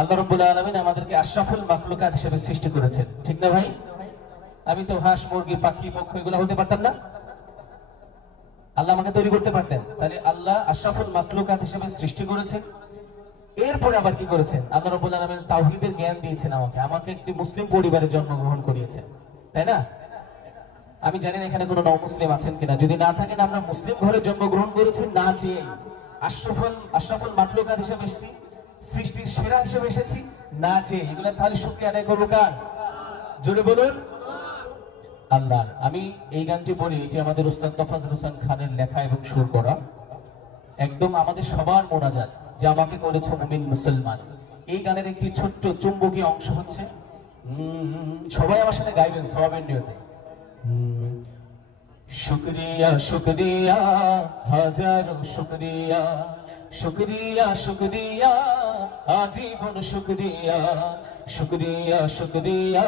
আল্লাহ রাব্বুল আলামিন আমাদেরকে আশরাফুল মাখলুকাত হিসেবে সৃষ্টি করেছেন, ঠিক না ভাই? আমি তো হাঁস মুরগি পাখি পক্ষ এগুলো হতে পারতাম না, আল্লাহ আমাকে তৈরি করতে পারতেন। তাহলে আল্লাহ আশরাফুল মাখলুকাত হিসেবে সৃষ্টি করেছেন। এরপরে আবার কি করেছেন? আল্লাহ রাব্বুল আলামিন তাওহীদের জ্ঞান দিয়েছেন, আমাকে একটি মুসলিম পরিবারে জন্মগ্রহণ করিয়েছেন, তাই না? আমি জানি না এখানে কোনো মুসলিম আছেন কিনা, যদি না থাকেন আমরা মুসলিম ঘরে জন্মগ্রহণ করেছি না চেয়ে। আশরাফুল মাখলুকাত হিসেবে এসেছি, সৃষ্টির সেরা হিসেবে এসেছি না চেয়ে। এগুলো তাহলে শুকরিয়া আদায় করবো কার? জোরে বলুন আল্লাহ। আমি এই গানটি বলি, এটি আমাদের উস্তাদ তোফাজ্জল হোসেন খানের লেখা এবং সুর করা, একদম আমাদের সবার মোনাজাত যে আমাকে করেছে মুমিন মুসলমান। এই গানের একটি ছোট্ট চুম্বকীয় অংশ হচ্ছে, সবাই আমার সাথে গাইবেন সওয়াবের নিয়তে। শুকরিয়া শুকরিয়া হাজারো শুকরিয়া, শুকরিয়া শুকরিয়া আজীবন শুকরিয়া, শুকরিয়া শুকরিয়া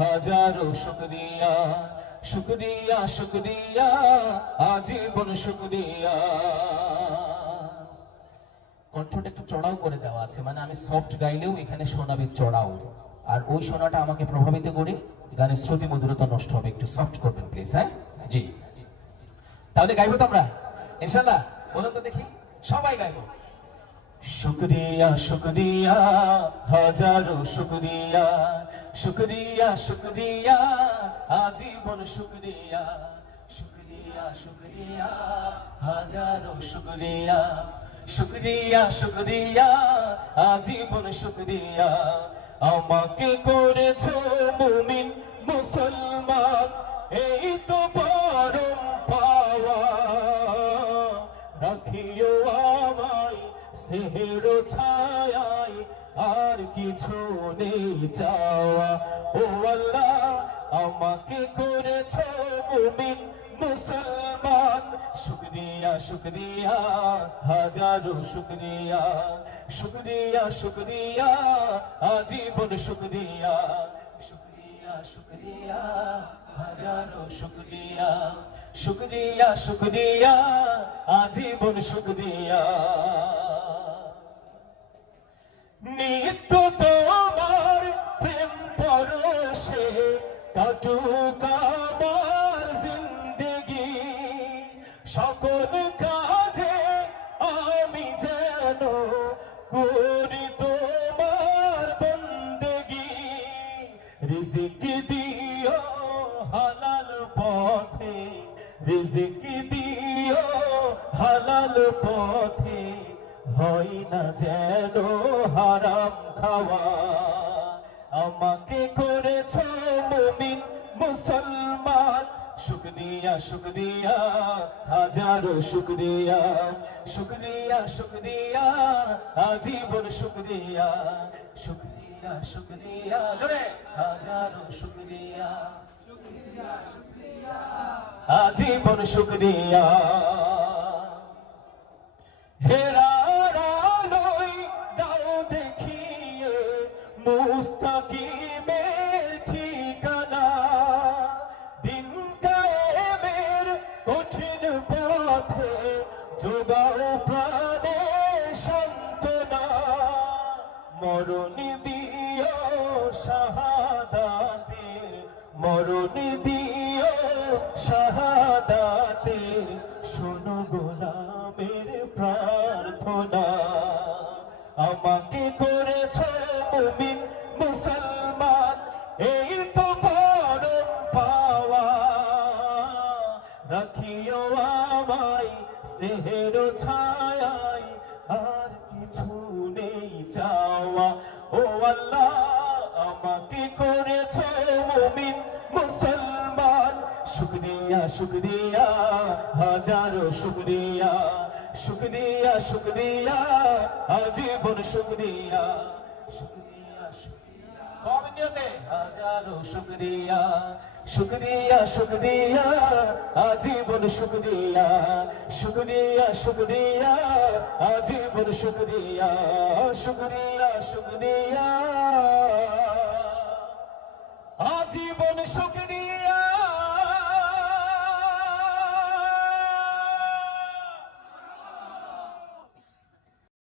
হাজারো শুকরিয়া, শুকরিয়া শুকরিয়া আজীবন শুকরিয়া। কণ্ঠটা একটু চড়াও করে দেওয়া আছে, মানে আমি সফট গাইলেও এখানে শোনাবে চড়াও, আর ওই শোনাটা আমাকে প্রভাবিত করে গানের শ্রুতি মধুরতা নষ্ট হবে। একটু সফট করবেন প্লিজ। হ্যাঁ জি, তাহলে গাইবো তো আমরা ইনশাআল্লাহ। বলুন তো দেখি, সবাই গাইবো। শুকরিয়া শুকরিয়া হাজারো শুকরিয়া, শুকরিয়া শুকরিয়া আজীবন শুকরিয়া, শুকরিয়া শুকরিয়া হাজারো শুকরিয়া, শুকরিয়া শুকরিয়া আজীবন শুকরিয়া। আমাকে করেছো মুমিন মুসলমান, এই তো পরম পাওয়া, রাখিও আমায় স্নেহের ছায়ায়, আর কিছু নেই চাওয়া। ও আল্লাহ আমাকে করেছো মুমিন মুসলমান, শুকরিয়া শুকরিয়া হাজারো শুকরিয়া, শুকরিয়া শুকরিয়া আজীবন শুকরিয়া, শুকরিয়া শুকরিয়া হাজারো শুকরিয়া, শুকরিয়া শুকরিয়া আজীবন শুকরিয়া। নিত্য তোমার প্রেম পরশে কাটুক আমার জিন্দেগি, সকল কাজে আমি যেন করি তোমার বন্দেগি। রিজিক দিও হালাল পথে, রিজিক দিও হালাল পথে, হয় না যেন হারাম খাওয়া। আমাকে করেছো মুমিন মুসলমান, শুকরিয়া শুকরিয়া হাজারো শুকরিয়া, শুকরিয়া শুকরিয়া আজীবন শুকরিয়া, শুকরিয়া শুকরিয়া জোরে হাজারো শুকরিয়া, শুকরিয়া শুকরিয়া আজীবন শুকরিয়া। হেরার আলোয় দাও দেখিয়ে মুস্তাকিমের ঠিকানা, দিন কায়েমের কঠিন পথে যোগাও প্রাণে সান্ত্বনা, মরণ দিও শাহাদাতের, মরণ দিও শাহাদাতের, শোনো গোলামের প্রার্থনা। আমাকে করেছো মুমিন মুসলমান, এই তো পরম পাওয়া, রাখিও আমায় স্নেহের ছায়ায়, আর কিছু নেই চাওয়া। ও আল্লাহ আমাকে করেছো মুমিন মুসলমান, শুকরিয়া শুকরিয়া হাজারো শুকরিয়া, শুকরিয়া শুকরিয়া আজীবন শুকরিয়া, শুকরিয়া শুকরিয়া সওয়াবের নিয়তে হাজারো শুকরিয়া, শুকরিয়া শুকরিয়া আজীবন শুকরিয়া, শুকরিয়া শুকরিয়া আজীবন শুকরিয়া, শুকরিয়া শুকরিয়া আজীবন শুকরিয়া।